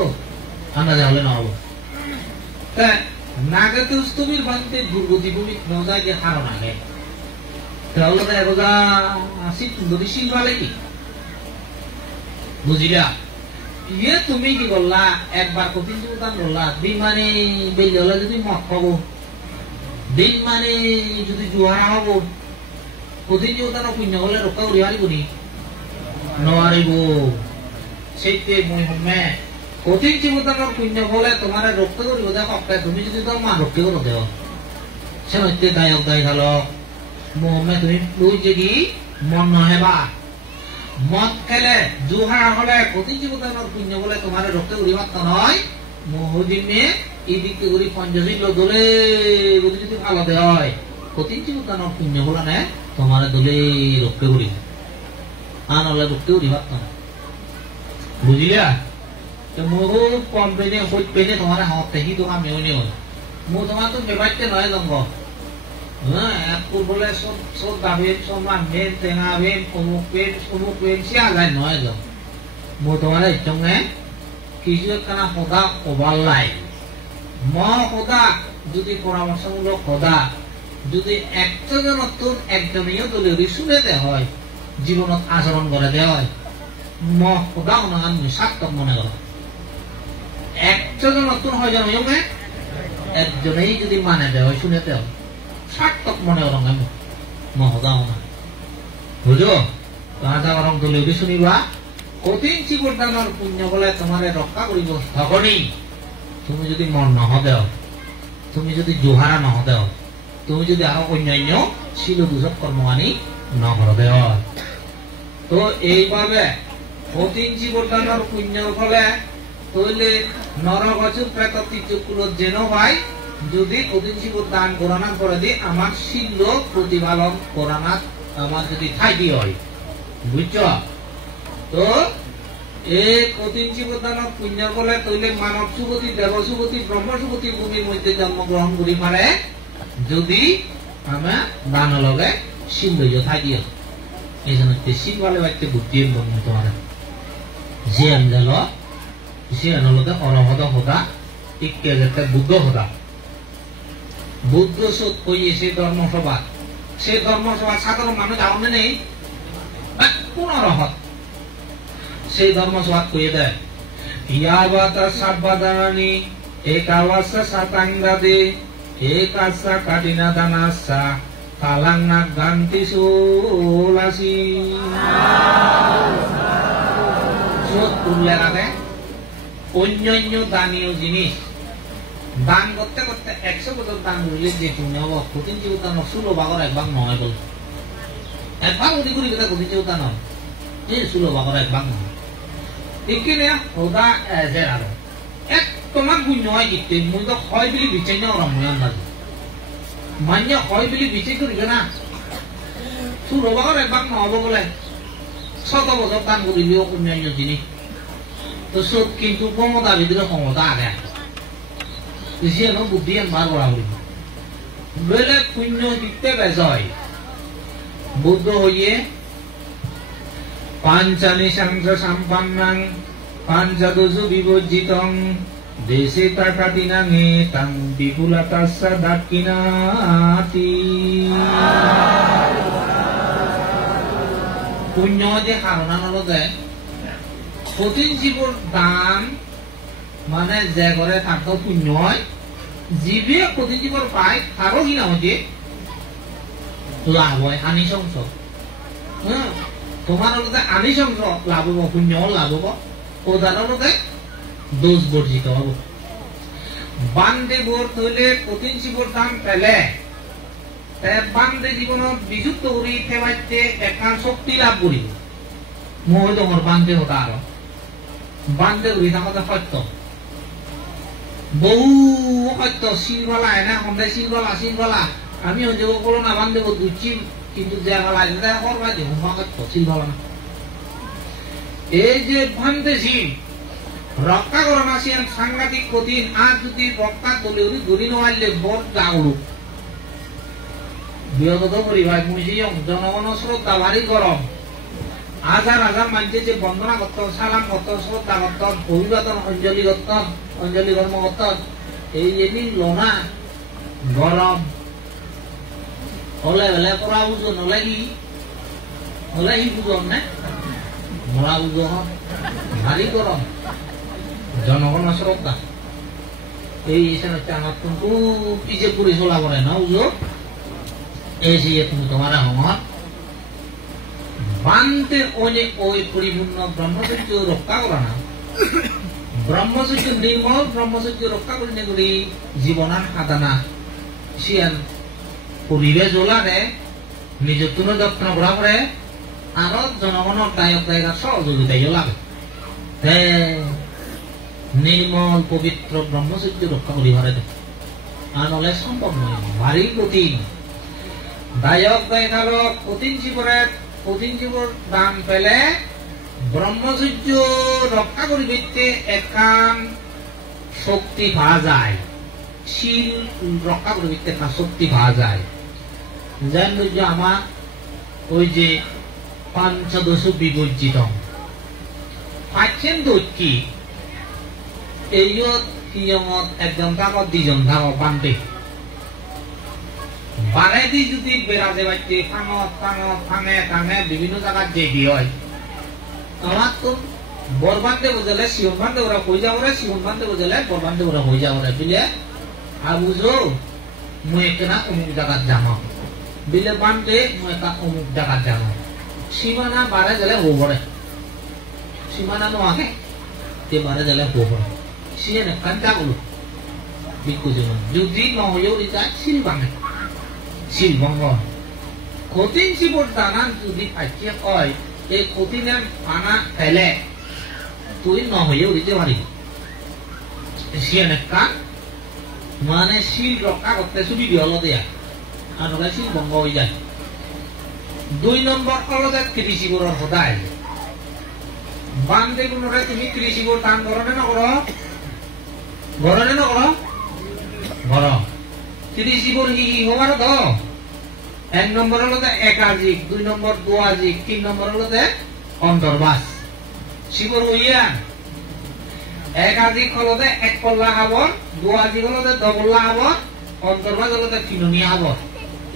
আন্দাজে হলে নহব। নাগে তো স্থবির বান্ধে দুর্গতি ভূমি নজায় যে হারণ আগে তাহলে এগোজা আসি সুন্দরী শিলবা লাগি বুঝিলা। ইয়ে তুমি কি করলা একবার কঠিন জীবদান করলা, দিন মানে বেলে হলে যদি মদ খাবো, দিন মানে যদি জোহারা হবো, কঠিন জীবদান পুণ্য হলে রক্ষা করি হারিব নি নোৱাৰিব। সেইতে মই সমে কঠিন জীবদানের পুণ্য হলে তোমার রক্ষা করিব দেখে তুমি যদি তো মা রক্ষা করো দেও সে হচ্ছে দায়ক দায়িকালক মোহাম্মে তুমি লই যে কি মন নহেবা মদ খেলে জোহার হলে কঠিন জীবদানের পুণ্য বলে তোমার রক্ষা করিবার তো নয়। মহজিমে এই দিকে করি পঞ্চশীল দোলে যদি যদি ভালো দেওয়া হয় কঠিন জীবদানের পুণ্য বলে না তোমার দোলে রক্ষা করিব। আনলে ঢুকতেও দিবার না বুঝিলা তো মোৰো কম পেনে হইত পেনে তোমার হতে হি তো আমিও নিও মো তোমার তো বেবাইতে নয় জঙ্গ হ্যাঁ এক বলে সব দাবে সব মানে তেনা বেন অমুক পেন সিয়া যায় নয় জঙ্গ মো তোমার ইচ্ছঙ্গে কিছু একখানা সদা কবার লাই সদা যদি পরামর্শমূলক সদা যদি একজনতোন একজনেও যদি শুনেতে হয় জীবনত আচরণ করে দেওয়া হয় সদা অনাগান সার্থক মনে করে একজনতোন হয় জনযোগে একজনেই যদি মানে দেওয়া হয় শুনেতে হয় সার্থক মনে করঙ্গে সদা অনা বুঝো তাহা বরং দলীয় শুনিবা কঠিন জীবনদানের পুণ্য বলে তোমার রক্ষা করিব তখনই তুমি যদি মন নহ দেও তুমি যদি জোহারা নহ দেও তুমি যদি আরো অন্যান্য শিল দূষক কর্মমানি নহর দেও তো এইভাবে কঠিন জীবনদানের পুণ্য ফলে তৈলে নরগচুর প্রেত তীর্যকুলত যেন ভাই যদি কঠিন জীবন দান করানোর পরে দিয়ে আমার শিল প্রতিপালন করানোর আমার যদি ঠাই হয় বুঝছ তো এই কঠিন জীবদানক পুণ্য বলে তৈলে মানব সুগতি দেব সুগতি ব্রহ্ম সুগতি ভূমির মধ্যে জন্মগ্রহণ করি পারে যদি আমরা দান লগে শিল লইয়া থাকি এই জন্য শিল বলে বাচ্চা বুদ্ধি তোমার যে আনজাল সে আনলতে অরহদ হতা টিকে যেতে বুদ্ধ হতা বুদ্ধ সোধ কইয়ে সেই ধর্মসভা সাধারণ মানুষ আনন্দে নেই কোন অরহত সেই ধর্মসভা কইয়ে দেয় ইয়াবাতা সাব্বাদানি একাওয়াসা সাতাঙ্গাদে একাসা কাটিনা দানাসা কালাংনা গান্তি সোলাসি সোধ উল্লেখ আছে অন্যান্য দানীয় জিনিস দান করতে করতে 100 বছর দান করলে যে পুণ্য হব কঠিন জীবদান 16 ভাগের 1 ভাগ নয় বল 1 ভাগ অধিক করি কঠিন জীবদান এই 16 ভাগের 1 ভাগ নয় এখানে ওদা এজের আরো এক তোমার পুণ্য হয় জিততে মুই তো হয় বলি বিচাই না ওরা ময়ান বাজে মান্য হয় বলি বিচাই করিবে না 16 ভাগের 1 ভাগ নহব বলে 100 বছর দান করিলেও অন্যান্য জিনিস তো সব কিন্তু ক্ষমতা ভিতরে ক্ষমতা আগে যেন বুদ্ধি বার করা বলি বেলে পুণ্য দিতে বেজয় বুদ্ধ হইয়ে পাঞ্চানি সাংস সম্পন্নং পাঞ্চদশু বিবর্জিতং দেশে তাকাতিনাঙে তাং বিপুলতাস্য দাক্ষিণাতি পুণ্য যে হারণা নলতে কঠিন জীবর দান মানে যে করে থাকতো পুণ্য হয় জীবে কঠিন জীবর পায় তারও কি না হচ্ছে লাভ হয় আনিশংস হ্যাঁ তোমার আনিশংস লাভ হব পুণ্য লাভ হব ওদারতে দোষ বর্জিত হব বান্ধে বোর হইলে কঠিন জীবর দান পেলে বান্ধে জীবনত বিযুক্ত করি থেবাইতে একখান শক্তি লাভ করিব মই তোমার বান্ধে হতা আর বান্ধে করি থাকতে সত্য বহু সত্য শিলগলা এনে সন্ধাই শিলগলা আমি অঞ্জল করো না বান্ধে দুচ্ছি কিন্তু জায়গা করবা যে সত্য শিলগলা না এই যে বান্ধে শিল রক্ষা করো না সে সাংঘাতিক কঠিন আর যদি রক্ষা করলে ধরি নোয়াইলে বড় গাউড়ু বিহত পরিবার মুজিয়ম জনগণ শ্রদ্ধা ভারী গরম হাজার হাজার মানুষের যে বন্দনা করত সালাম করত শ্রদ্ধা করত অভিবাদন অঞ্জলি কর্ম করত এই যে লোনা গরম হলে হলে পড়া বুঝো নলাগি বুঝন না মরা বুঝো ভারী গরম জনগণ শ্রদ্ধা এই হচ্ছে আমার কিন্তু পিছিয়ে পুরি চলা করে না বুঝো এই যে তুমি তোমার আমার বান্ধে ওই পরিপূর্ণ ব্রহ্মচর্য রক্ষা করা না ব্রহ্মচর্য নির্মল ব্রহ্মচর্য রক্ষা করি করি জীবনান সাধনা সিয়ান পরিবেশ ওলারে নিজের তুমি যত্ন করা পরে আরো জনগণের দায়ক দায়িকা সহযোগিতাই লাগে নির্মল পবিত্র ব্রহ্মচর্য রক্ষা করি পারে আর নলে সম্ভব নয় ভারী কঠিন দায়ক দায়িকার কঠিন জীবনের কঠিন জীবর দান পেলে ব্রহ্মচর্য রক্ষা করিতে একান শক্তি পাওয়া যায়, শীল রক্ষা করিতে একটা শক্তি পাওয়া যায়। যেন আমার ওই যে পঞ্চদশ বিবর্জিত পাচ্ছেন তো কি এই একজন থাকো দুজন থাকো বান্ধে বারে দি যদি বেড়াতে পারছে ফাঙে বিভিন্ন জায়গার যে কি হয় আমার তো বর বান্ধে বোঝালে শিবন বান্ধে ওরা হয়ে যাবো রে, শিবন বান্ধে বোঝালে বর বান্ধে ওরা হয়ে যাবো রে বিলে বুঝো মুই একটা অমুক জায়গার জামা বিলে বান্ধে মুই একটা অমুক জায়গার জামা সীমানা বারে গেলে হবরে সীমানা নো আগে তে বারে গেলে হবরে সিয়ে না কান্তা গুলো বিকু জীবন যদি নহয়েও এটা শিল ভাঙে শিল ভঙ্গ কঠিন শিবর দানান যদি পাইছে হয় এই কঠিনে পানা ফেলে তুই নহয়েও দিতে পারি সিয়ে না কান মানে শিল রক্ষা করতে সুবিধা হলো দেয়া আর নয় শিল ভঙ্গ হয়ে যায়। 2 নম্বর হলো যে ত্রিশিবরের সদায় বান্ধে কোনটা তুমি ত্রিশিবর দান করো না করো ঘর না করো ঘর ত্রিশিবর কি হওয়ার তো 1 নম্বর হলো যে একাধিক, 2 নম্বর দ্বাধিক, 3 নম্বর হলো যে অন্তর্বাস শিবর হইয়া একাধিক হলো যে এক পল্লা আবর, দ্বাধিক হলো যে দবল্লা আবর, অন্তর্বাস হলো যে তিননিয়া আবর।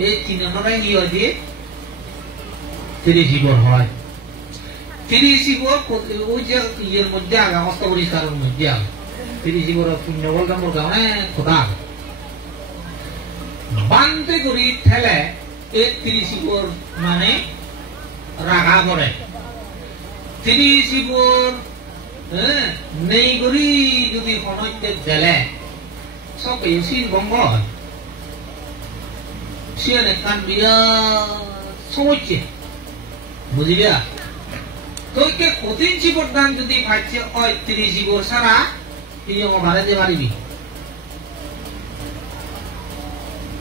এই তিনটাই কি হয় দিয়ে ত্রিশিবর হয়। ত্রিশিবর ওই যে ইয়ের মধ্যে আগা হস্ত পরিষ্কারের মধ্যে আগে ত্রিশিবর পুণ্য বলতাম অনেক খোদা বান্ধে করি ঠেলে এই ত্রিশিবর মানে রাগা করে ত্রিশিবর নেই করি যদি হনইতে দেলে সব শিল ভঙ্গ হয় সে কান বিরাট সমস্যা বুঝিলা তোকে কঠিন জীবর দান যদি পাইছে হয় 30 জীবর সারা তিনি বাড়াতে পারিবি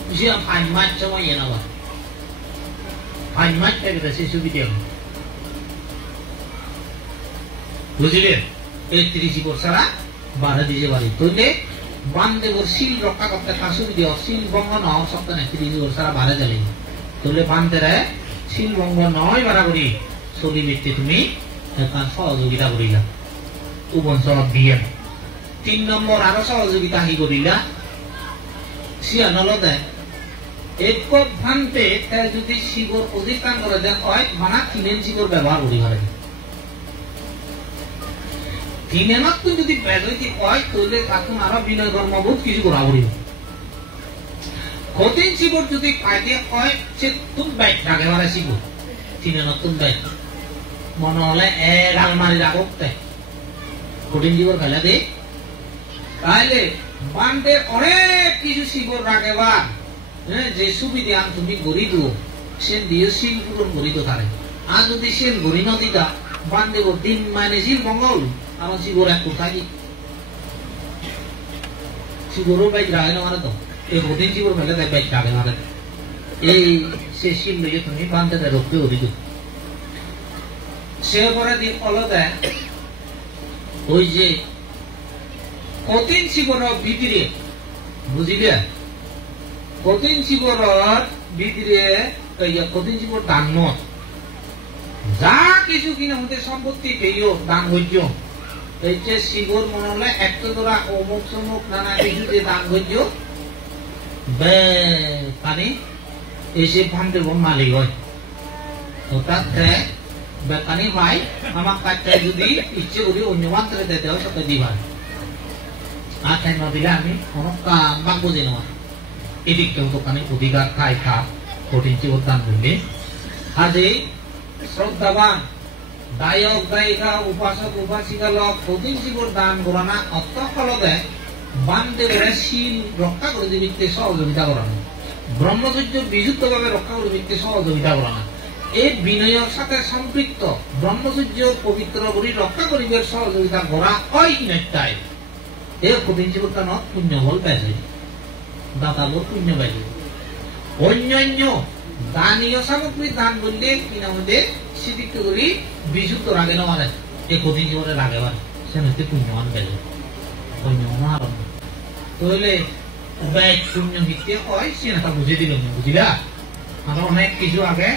বুঝিয়া 5 মাস সময় এনাবা 5 মাস থেকে সে সুবিধা বুঝলেন এই 30 জীবর সারা বাড়া দিতে পারি তোকে বান্ধেবর শিল রক্ষা করতে তার সুবিধা শিল ভঙ্গ ন হওয়ার সত্ত্বে না 30 জীবর সারা বাড়া গেলে তোলে বান্ধেরা শিল ভঙ্গ নয় বাড়া করি ছবি ব্যক্তি তুমি সহযোগিতা করিলা উবঞ্চল দিয়ে 3 নম্বর আরো সহযোগিতা কি করিলা সিয়ান হলদে এক ভান্তে যদি শিবর প্রতিষ্ঠান করে দেন হয় মানা 3 শিবর ব্যবহার করি পারে 3 যদি বেজতি হয় তাহলে তখন আরো বিনয় ধর্মবোধ কিছু করা করিব কঠিন শিবর যদি পাইতে হয় সে তুমি বাইক একেবারে শিবর 3 তুমি বাইক মনে হলে এক আলমারি রাখতে কঠিন জীবর ফেলে দে তাহলে বান্ধে অনেক কিছু শিবর রাখেবা যে সুবিধা তুমি গড়ি দিও সে দিয়ে শিল পূরণ গড়ি তো থাকে আর যদি শিল গড়ি ন দিতা বান্ধে দিন মানে শিল মঙ্গল আমার শিবর এক কোথায় শিবরও বাইক রাখে না মানে তো এই কঠিন জীবর ফেলে দেয় বাইক রাখে মানে এই সে শিল লইয়ে তুমি বান্ধে দেয় রক্ষে অধিক সে পরে দিন অলদে ওই যে কঠিন শিবর ভিতরে বুঝিলে কঠিন শিবর ভিতরে কঠিন শিবর দান যা কিছু কিনা হতে সম্পত্তি পেয়েও দান হইজ এই যে শিবর মনে হলে একটা তোরা অমুক সমুক নানা কিছু যে দান হইজ পানি এসে ভান্তে মালিক হয় তো তার বেকানি ভাই আমার কাছে যদি ইচ্ছে করি অন্য মাত্রে দিতে হয় সেটা দিবা আর তাই নদিলে আমি কোনো কাম বুঝি নেওয়া এদিক কেউ দোকানে অধিকার খাই খা কঠিন জীবন দান করলে আজে শ্রদ্ধাবান গায়ক গায়িকা উপাসক উপাসিকা লোক কঠিন জীবন দান করা না অর্থ ফলতে বান্ধে শিল রক্ষা করে দিতে সহযোগিতা করা না ব্রহ্মচর্য বিযুক্ত ভাবে রক্ষা করে দিতে সহযোগিতা করা না এই বিনয়ের সাথে সম্পৃক্ত ব্রহ্মচর্য পবিত্র করি রক্ষা করিবার সহযোগিতা করা হয় কিনাই এই কঠিন জীবন পুণ্য বল পেয়েছে দাতা বল পুণ্য পাইছে অন্যান্য দানীয় সামগ্রী দান করলে কিনা মধ্যে সিদ্ধিক্ত করি বিশুদ্ধ রাগে না মানে এই কঠিন জীবনে রাগে মানে সে হচ্ছে পুণ্যবান বেজে পুণ্যবান আরম্ভ তাহলে ব্যয় পুণ্য ভিত্তি হয় সে না বুঝে দিল বুঝিলা আরো অনেক কিছু আগে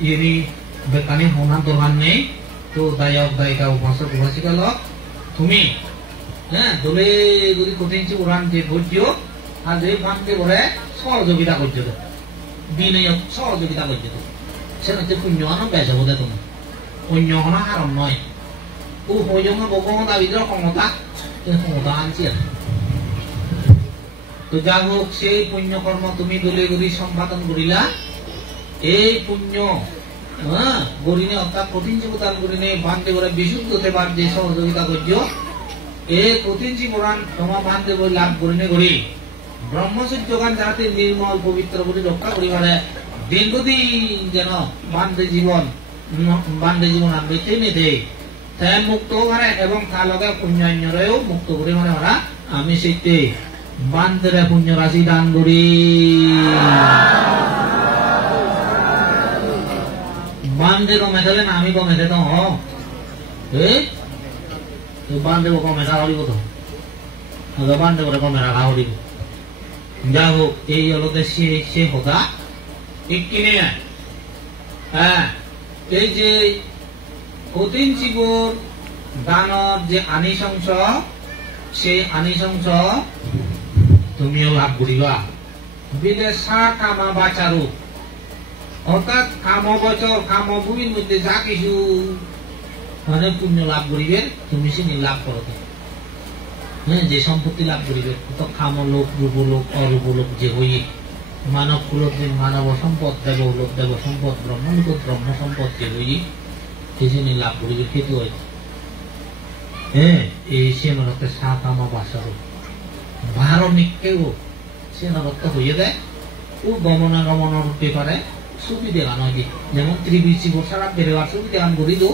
ইনি বেকানি হোনার দরকার নেই তো দায়ক দায়িকা উপাসক উপাসিকা লোক তুমি হ্যাঁ দলে যদি কঠিন উড়ান যে ধৈর্য আর যে বানতে বলে সহযোগিতা করছে তো বিনয় সহযোগিতা করছে তো সে হচ্ছে পুণ্যবান বেজে বোধে তুমি অন্য হনা হারম নয় ও হইজঙ্গ বকমতা ভিতরে ক্ষমতা ক্ষমতা আনছি আর তো যা হোক সেই পুণ্য কর্ম তুমি দলে গড়ি সম্পাদন করিলা এই পুণ্য গরিনে অর্থাৎ কঠিন জীবদান গরিনে বান্ধে করে বিশুদ্ধ সেবার যে সহযোগিতা করছ এই কঠিন জীবন তোমার বান্ধে করে লাভ গরিনে করি ব্রহ্মচর্যগান যাতে নির্মল পবিত্র বলে রক্ষা করিবারে দীর্ঘদিন যেন বান্ধে জীবন আর বেঁচে মেধে তাই মুক্ত করে এবং তার লগে পুণ্যরেও মুক্ত করে মানে ওরা আমি সেইতে বান্ধে পুণ্য রাশি দান করি বান্ধে কমে খেলে না আমি কমে খেতে বান্ধে কমে রাখা হরিব তো বান্ধে করে কমে রাখা হরিব যা হোক এই হলতে সে হতা ঠিক কিনে হ্যাঁ এই যে কঠিন জীবর দানর যে আনিশংস সেই আনিশংস তুমিও লাভ করিবা বিলে সা কামা বাচারু অর্থাৎ কাম বছর কাম ভূমির মধ্যে যা কিছু মানে পুণ্য লাভ করিবে তুমি সে লাভ করো হ্যাঁ যে সম্পত্তি লাভ করিবে তো খাম লোক রূপলোক অরূপলোক যে হই মানব কুলোক যে মানব সম্পদ দেব সম্পদ ব্রহ্মলোক ব্রহ্ম সম্পদ যে হই সেই লাভ করিবে খেতে হয় হ্যাঁ এই সে নরতে সা কামা বাসারো ভারণিককেও সে নরত্ব হইয়ে দেয় ও গমনাগমন রূপে পারে সুবিধে গান হয় যেমন ত্রিবিশি বছর বেরোবার সুবিধে গান করি তো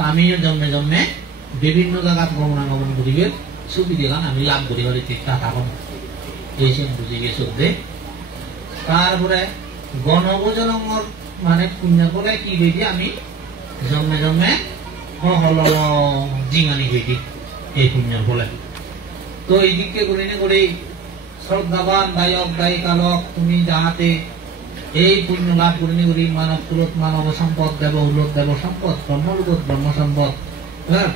আমিও জন্মে জন্মে বিভিন্ন জায়গাত গমনাগমন করিবে সুবিধে গান আমি লাভ করি পারি চেষ্টা থাকুন এই সে বুঝে গেছে তারপরে গণভোজনর মানে পুণ্য করে কি হয়েছে আমি জন্মে জন্মে হল জিঙানি হয়েছি এই পুণ্যর ফলে তো এই দিককে করে শ্রদ্ধাবান দায়ক দায়িকা লোক তুমি যাহাতে এই পুণ্য লাভ করিনি করি মানব কুলত মানব সম্পদ দেব উলত দেব সম্পদ ব্রহ্মলোকত ব্রহ্ম সম্পদ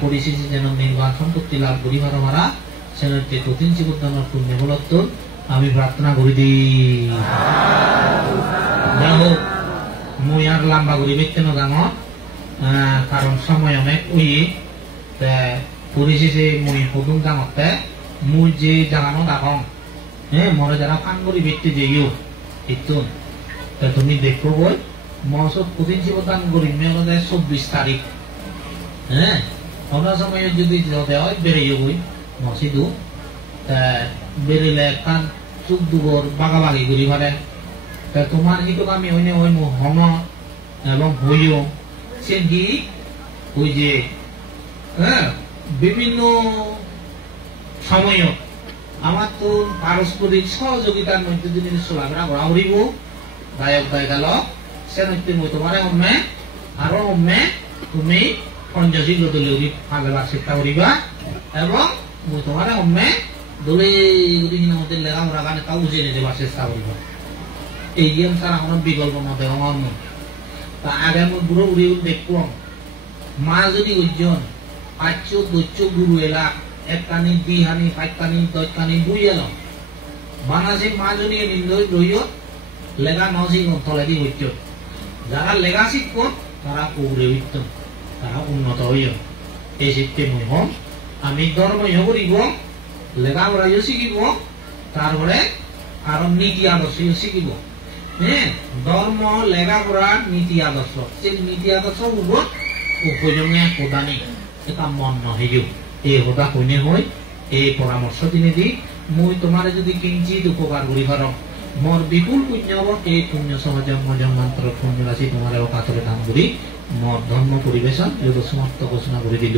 পরিস্থিতি যেন নির্বাণ সম্পত্তি লাভ করি মারা সেনতে কঠিন জীবদানের পুণ্য বলত্ব আমি প্রার্থনা করি দিই যা হোক মই আর লম্বা করি বেতেন ডাঙর কারণ সময় অনেক উই পরিস্থিতি মই প্রথম ডাঙরতে মই যে জানানো ডাকম হ্যাঁ মরে যারা ফান করি ব্যক্তি যেও ইতুন তুমি দেখো বই মহসব কঠিন জীবদান করি মেয়ে 24 তারিখ হ্যাঁ অন্য সময় যদি হয় বেরিয়ে বই মসিদু বেরিলে একখান চুপ দুবর বাগাবাগি করি পারে তোমার কিন্তু আমি অন্য ওই হন এবং হইও সে কি ওই যে হ্যাঁ বিভিন্ন সময় আমার তো পারস্পরিক সহযোগিতার মধ্যে যদি চলাফেরা করা করিব দায়ক দায়িকা লোক সে নৃত্য মই তোমার অম্মে আরো অম্মে তুমি পঞ্চাশী দলীয় আগেবার চেষ্টা করিবা এবং মই তোমার অম্মে দলে মধ্যে লেখাপড়া গানে তাও বুঝে নিয়ে দেবার চেষ্টা করিবা এই গেম ছাড়া আমার বিকল্প মতে আমার মন তা আগে মই বুড়ো উড়ি দেখব মা যদি উজ্জন 5 10 গুরু এলা এক কানি 2 হানি 5 কানি 10 কানি 2 এলাম বাংলাদেশে মা যদি নিন্দই রইও লেগা নজি তলেদি হইত যারা লেগা শিখব তারা উড়ে হইত তারা উন্নত হইও এই শিখতে মই হম আমি ধর্ম করিব লেখাপড়া শিখিব তারপরে আরো নীতি আদর্শ শিখিব হ্যাঁ ধর্ম লেখাপড়া নীতি আদর্শ সেই নীতি আদর্শ উপর উপযোগে প্রদানী এটা মন নহইও এই হতা কইনে হই এই পরামর্শ দিনে দি মই তোমারে যদি কিঞ্চিত উপকার করি পার মোর বিপুল পুণ্য হব এই পুণ্য সহজন্মান্তর পুণ্য রাশি তোমার কাতরে দান করি মোর ধর্ম পরিবেশন সমাপ্ত ঘোষণা করে দিল।